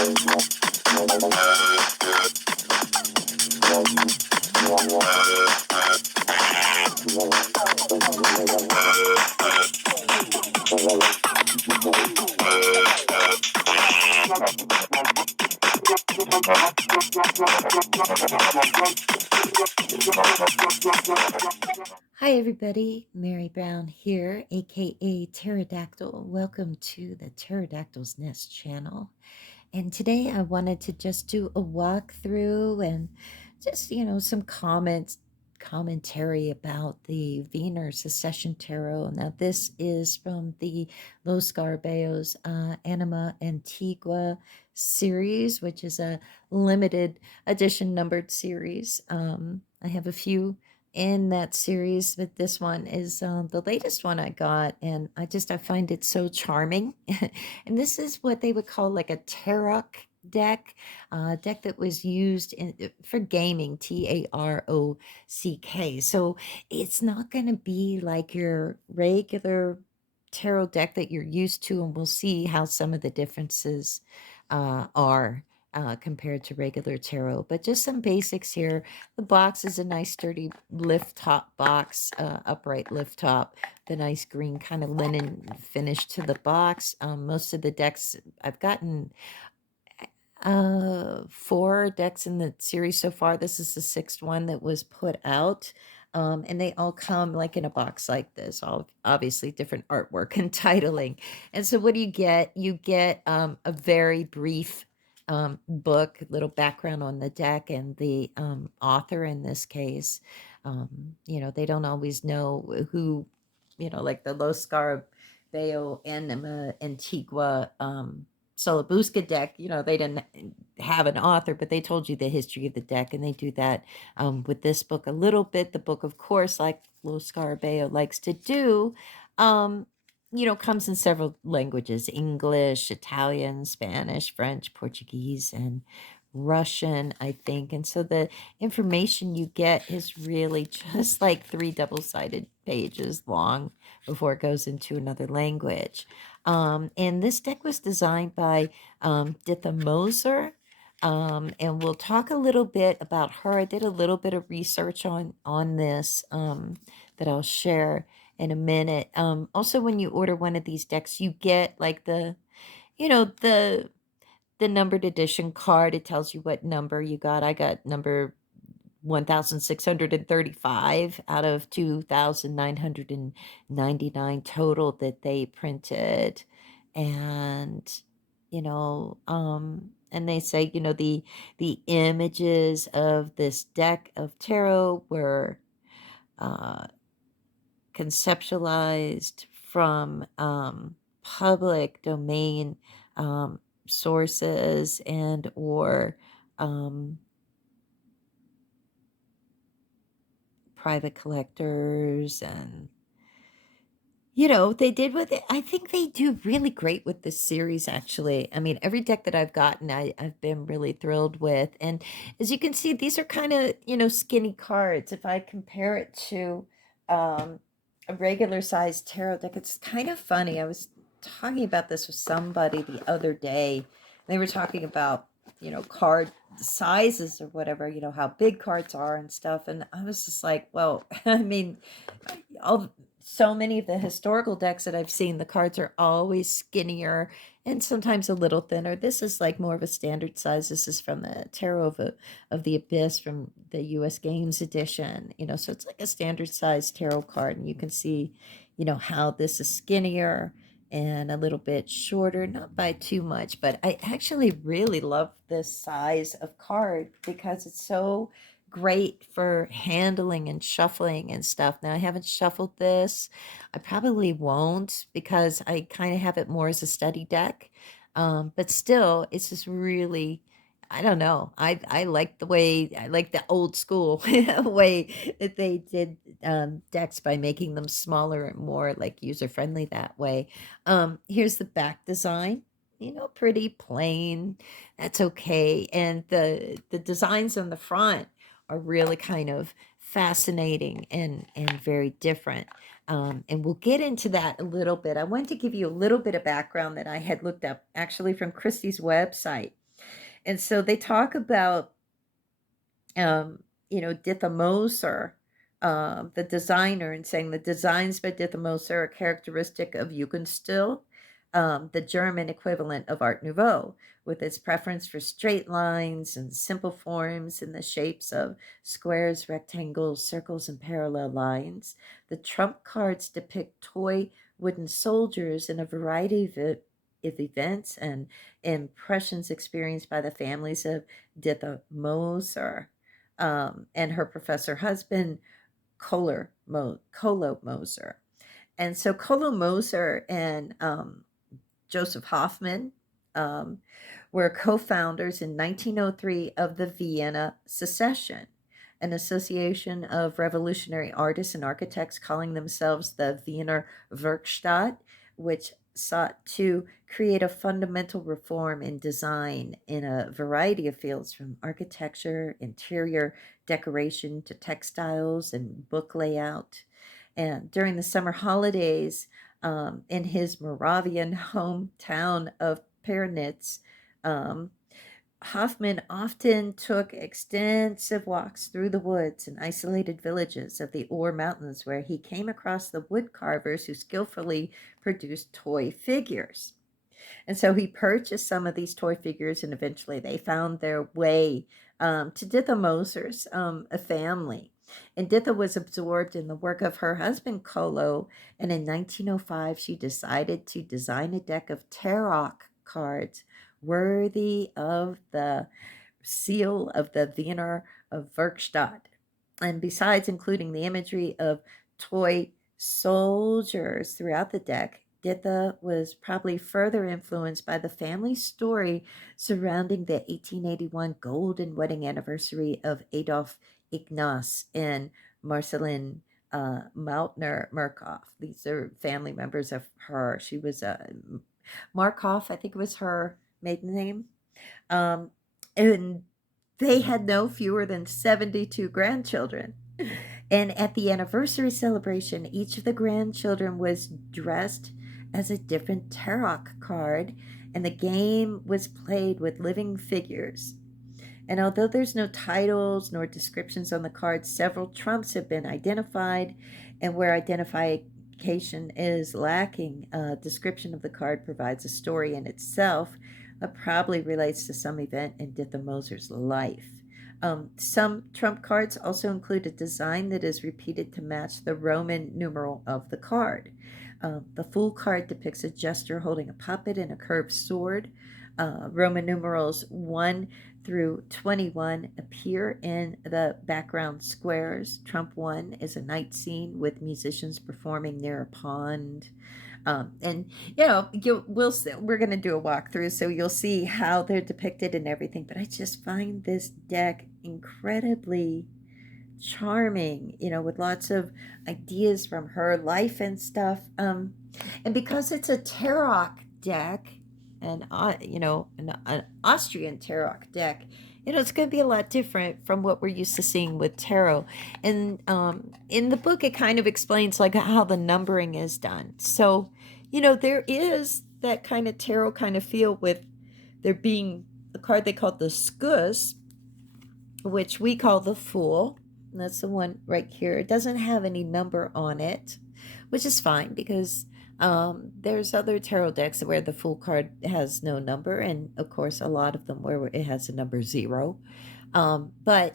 Hi everybody, Mary Brown here, aka Pterodactyl. Welcome to the Pterodactyl's Nest channel. And today I wanted to just do a walkthrough and just, some commentary about the Weiner Secession Tarot. Now, this is from the Los Scarabeos Anima Antiqua series, which is a limited edition numbered series. I have a few in that series, but this one is the latest one I got, and I find it so charming. And this is what they would call like a tarot deck, deck that was used for gaming, TAROCK. So it's not going to be like your regular tarot deck that you're used to, and we'll see how some of the differences are compared to regular tarot. But just some basics here. The box is a nice sturdy lift top box, upright lift top, the nice green kind of linen finish to the box. Most of the decks I've gotten 4 decks in the series so far. This is the 6th one that was put out. And they all come like in a box like this, all obviously different artwork and titling. And so what do you get? You get a very brief book, little background on the deck and the author in this case. They don't always know who, like the Los Scarabeo Anima Antiqua Solabuska deck, they didn't have an author, but they told you the history of the deck, and they do that with this book a little bit. The book, of course, like Los Scarabeo likes to do, comes in several languages: English, Italian, Spanish, French, Portuguese, and Russian, I think. And so the information you get is really just like 3 double-sided pages long before it goes into another language. And this deck was designed by Moser. And we'll talk a little bit about her. I did a little bit of research on this that I'll share in a minute. Also, when you order one of these decks, you get like you know, the the numbered edition card. It tells you what number you got. I got number 1635 out of 2,999 total that they printed. And and they say, the images of this deck of tarot were uh conceptualized from public domain sources and or um private collectors. And they did with it. I think they do really great with this series, actually. I mean, every deck that I've gotten, I've been really thrilled with. And as you can see, these are kind of, skinny cards. If I compare it to a regular sized tarot deck, it's kind of funny. I was talking about this with somebody the other day. They were talking about, card sizes or whatever, how big cards are and stuff. And I was just like, well, I mean, all so many of the historical decks that I've seen, the cards are always skinnier and sometimes a little thinner. This is like more of a standard size. This is from the Tarot of the Abyss from the US Games edition, so it's like a standard size tarot card. And you can see, how this is skinnier and a little bit shorter, not by too much, but I actually really love this size of card because it's so great for handling and shuffling and stuff. Now, I haven't shuffled this. I probably won't because I kind of have it more as a study deck. But still, it's just really, I don't know. I like the way, I like the old school way that they did decks by making them smaller and more like user friendly that way. Here's the back design. Pretty plain. That's okay. And the designs on the front are really kind of fascinating and very different. And we'll get into that a little bit. I wanted to give you a little bit of background that I had looked up actually from Christie's website. And so they talk about, Ditha Moser, the designer, and saying the designs by Ditha Moser are characteristic of Jugendstil, the German equivalent of Art Nouveau, with its preference for straight lines and simple forms in the shapes of squares, rectangles, circles, and parallel lines. The trump cards depict toy wooden soldiers in a variety of events and impressions experienced by the families of Ditha Moser, and her professor husband, Kolo Moser. And so Kolo Moser and Joseph Hoffman um, were co founders in 1903 of the Vienna Secession, an association of revolutionary artists and architects calling themselves the Wiener Werkstatt, which sought to create a fundamental reform in design in a variety of fields from architecture, interior decoration to textiles and book layout. And during the summer holidays, in his Moravian hometown of Pernitz, um, Hoffman often took extensive walks through the woods and isolated villages of the Ore Mountains where he came across the wood carvers who skillfully produced toy figures. And so he purchased some of these toy figures, and eventually they found their way to Ditha Moser's a family. And Ditha was absorbed in the work of her husband, Kolo, and in 1905 she decided to design a deck of tarot cards worthy of the seal of the Wiener Werkstatt. And besides including the imagery of toy soldiers throughout the deck, Ditha was probably further influenced by the family story surrounding the 1881 golden wedding anniversary of Adolf Ignaz and Marceline Mautner Murkoff. These are family members of her. She was Markoff, I think it was her maiden name. Um, and they had no fewer than 72 grandchildren. And at the anniversary celebration, each of the grandchildren was dressed as a different tarot card, and the game was played with living figures. And although there's no titles nor descriptions on the cards, several trumps have been identified, and where identification is lacking, a description of the card provides a story in itself that probably relates to some event in Ditha Moser's life. Some trump cards also include a design that is repeated to match the Roman numeral of the card. The Fool card depicts a jester holding a puppet and a curved sword. Roman numerals 1 through 21 appear in the background squares. Trump 1 is a night scene with musicians performing near a pond. And we're going to do a walkthrough, so you'll see how they're depicted and everything. But I just find this deck incredibly charming, with lots of ideas from her life and stuff. And because it's a tarot deck, and an Austrian tarot deck, it's going to be a lot different from what we're used to seeing with tarot. And in the book, it kind of explains like how the numbering is done. So, there is that kind of tarot kind of feel with there being a card they call the Skus, which we call the Fool. And that's the one right here. It doesn't have any number on it, which is fine because there's other tarot decks where the Fool card has no number, and of course, a lot of them where it has a number 0. But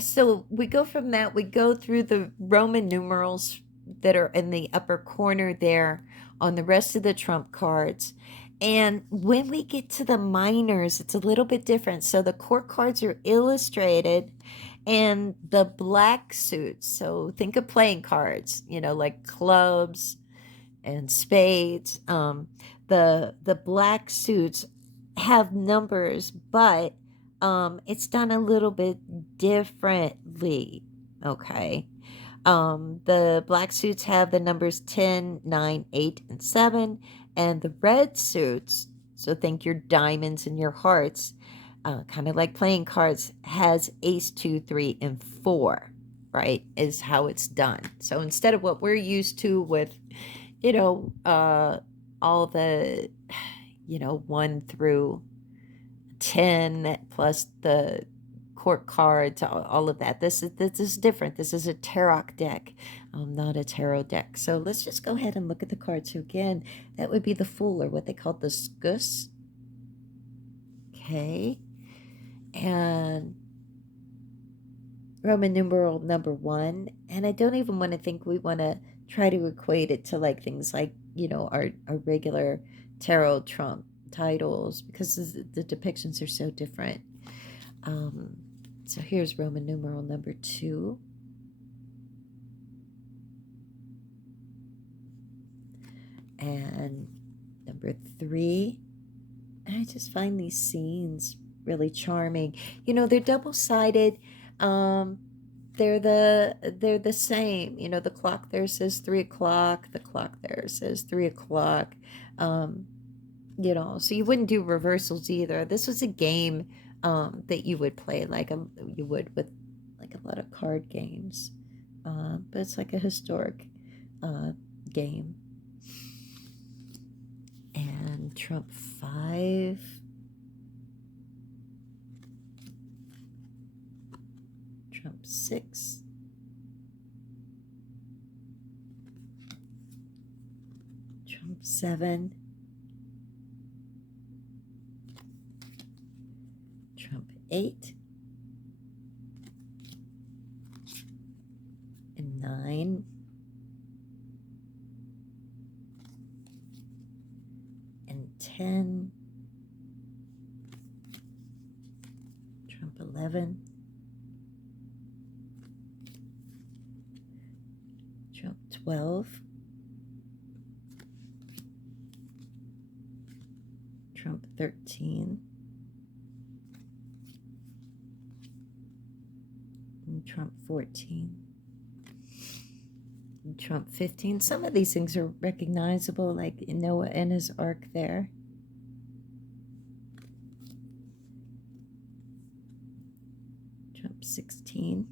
so we go from that, we go through the Roman numerals that are in the upper corner there on the rest of the trump cards. And when we get to the minors, it's a little bit different. So the court cards are illustrated, and the black suits. So think of playing cards, like clubs and spades. The black suits have numbers, but it's done a little bit differently. Okay. The black suits have the numbers 10, 9, 8, and 7, and the red suits, so think your diamonds and your hearts, kind of like playing cards, has ace, 2, 3, and 4, right, is how it's done. So instead of what we're used to with, all the, 1 through 10 plus the court cards, all of that. This is different. This is a tarot deck, not a tarot deck. So let's just go ahead and look at the cards. So again, that would be the Fool, or what they call the Skus. Okay. And Roman numeral number 1. And I don't even want to think we want to try to equate it to like things like, our regular tarot trump titles, because the depictions are so different. So here's Roman numeral number 2. And number 3. I just find these scenes really charming. They're double-sided. They're the same. The clock there says 3 o'clock. The clock there says 3 o'clock. So you wouldn't do reversals either. This was a game that you would play like you would with like a lot of card games. But it's like a historic game. And Trump 5. Trump 6. Trump 7. Trump 8. And 9. And 10. Trump 11. Trump 12. Trump 13. And Trump 14. And Trump 15. Some of these things are recognizable, like Noah and his ark there. Trump 16.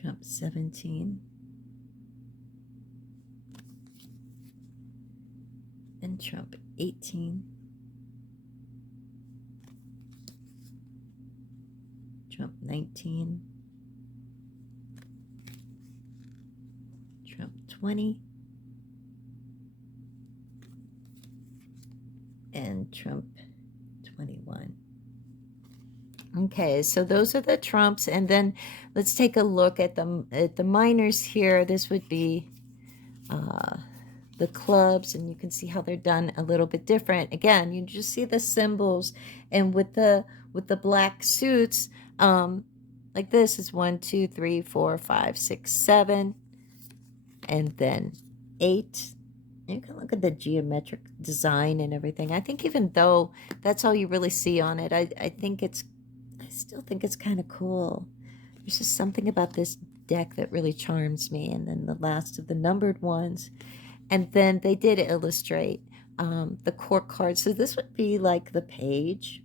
Trump 17. And Trump 18. Trump 19. Trump 20. And Trump 21. Okay, so those are the trumps, and then let's take a look at the minors here. This would be the clubs, and you can see how they're done a little bit different. Again, you just see the symbols, and with the black suits, like this is 1, 2, 3, 4, 5, 6, 7, and then 8. You can look at the geometric design and everything. I think even though that's all you really see on it, I still think it's kind of cool. There's just something about this deck that really charms me. And then the last of the numbered ones. And then they did illustrate the court cards. So this would be like the page.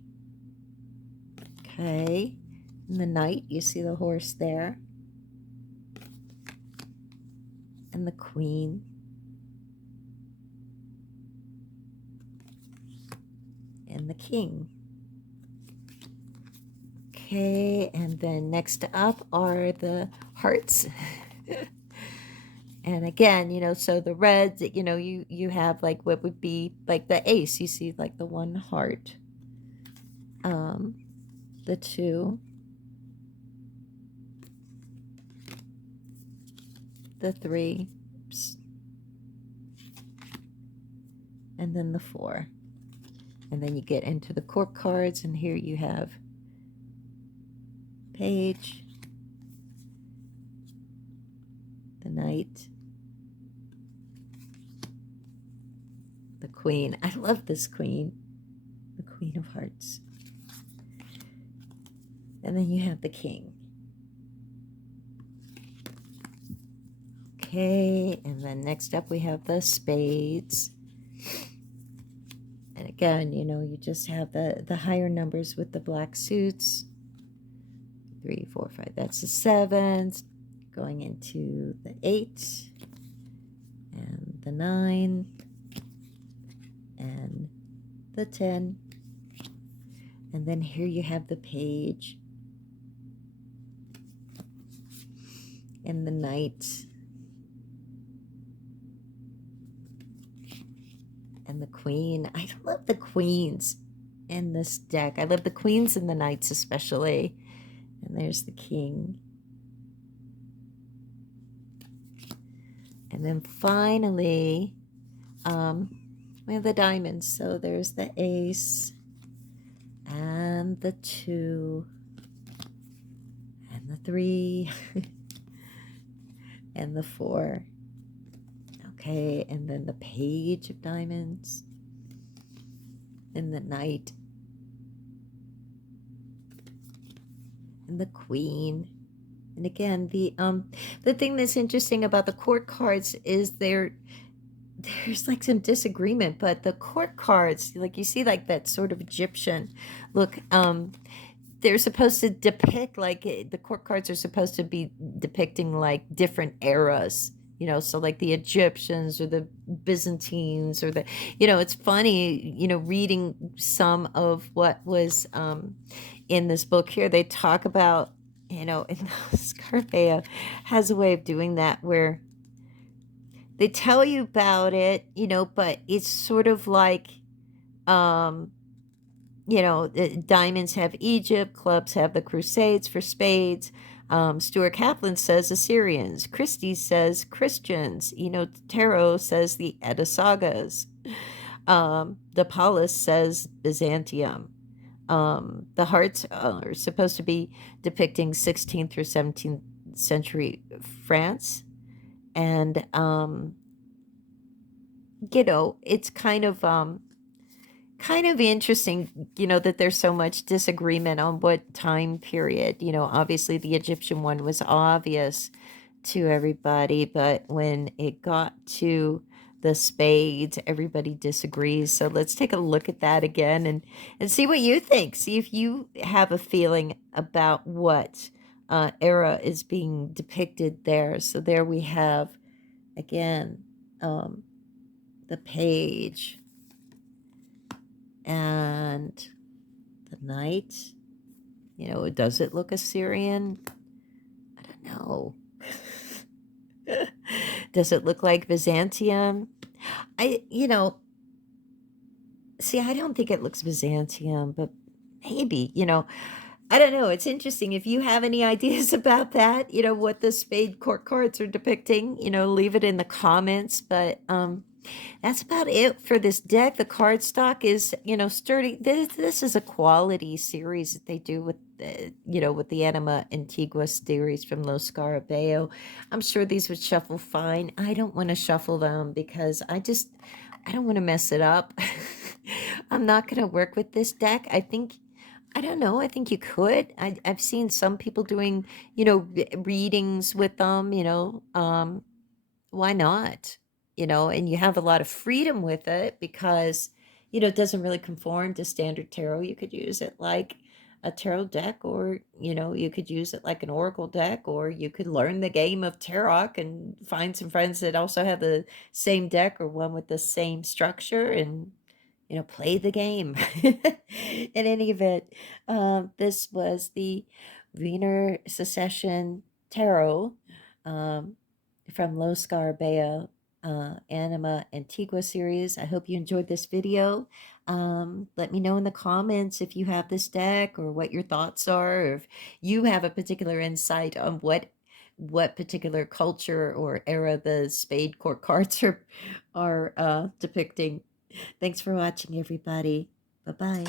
Okay. And the knight, you see the horse there. And the queen. And the king. Okay, and then next up are the hearts. And again, so the reds, you have like what would be like the ace. You see like the 1 heart, the 2, the 3, oops, and then the 4. And then you get into the court cards, and here you have page, the knight, the queen. I love this queen, the Queen of Hearts. And then you have the king. Okay, and then next up we have the spades. And again, you just have the higher numbers with the black suits. 3, 4, 5. That's the 7s. Going into the 8. And the 9. and the 10. And then here you have the page and the knight and the queen. I love the queens in this deck. I love the queens and the knights especially. And there's the king. And then finally, we have the diamonds. So there's the ace and the 2 and the 3 and the 4. Okay, and then the page of diamonds and the knight and the queen. And again, the thing that's interesting about the court cards is there's like some disagreement, but the court cards, like you see like that sort of Egyptian look, they're supposed to depict like the court cards are supposed to be depicting like different eras, you know, so like the Egyptians or the Byzantines or the, you know, it's funny, you know, reading some of what was in this book here, they talk about, you know, and Scarabeo has a way of doing that where they tell you about it, you know, but it's sort of like, you know, diamonds have Egypt, clubs have the Crusades for spades. Stuart Kaplan says Assyrians. Christie says Christians. You know, Tarot says the Edda sagas. The Paulus says Byzantium. The hearts are supposed to be depicting 16th through 17th century France. And, you know, it's kind of interesting, you know, that there's so much disagreement on what time period. You know, obviously the Egyptian one was obvious to everybody, but when it got to the spades, everybody disagrees. So let's take a look at that again and see what you think. See if you have a feeling about what era is being depicted there. So there we have, again, the page and the knight. You know, does it look Assyrian? I don't know. Does it look like Byzantium? You know, see, I don't think it looks Byzantium, but maybe, you know, I don't know. It's interesting. If you have any ideas about that, you know, what the spade court cards are depicting, you know, leave it in the comments. But that's about it for this deck. The cardstock is, you know, sturdy. This is a quality series that they do with, you know, with the Anima Antiqua series from Los Scarabeo. I'm sure these would shuffle fine. I don't want to shuffle them because I don't want to mess it up. I'm not going to work with this deck. I don't know. I think you could. I've seen some people doing, you know, readings with them, you know, why not? You know, and you have a lot of freedom with it because, you know, it doesn't really conform to standard tarot. You could use it like a tarot deck, or, you know, you could use it like an oracle deck, or you could learn the game of tarot and find some friends that also have the same deck or one with the same structure and, you know, play the game. In any event, this was the Weiner Secession Tarot from Los Scarabeo Anima Antiqua series. I hope you enjoyed this video. Let me know in the comments if you have this deck or what your thoughts are, or if you have a particular insight on what particular culture or era the spade court cards are depicting. Thanks for watching, everybody. Bye-bye.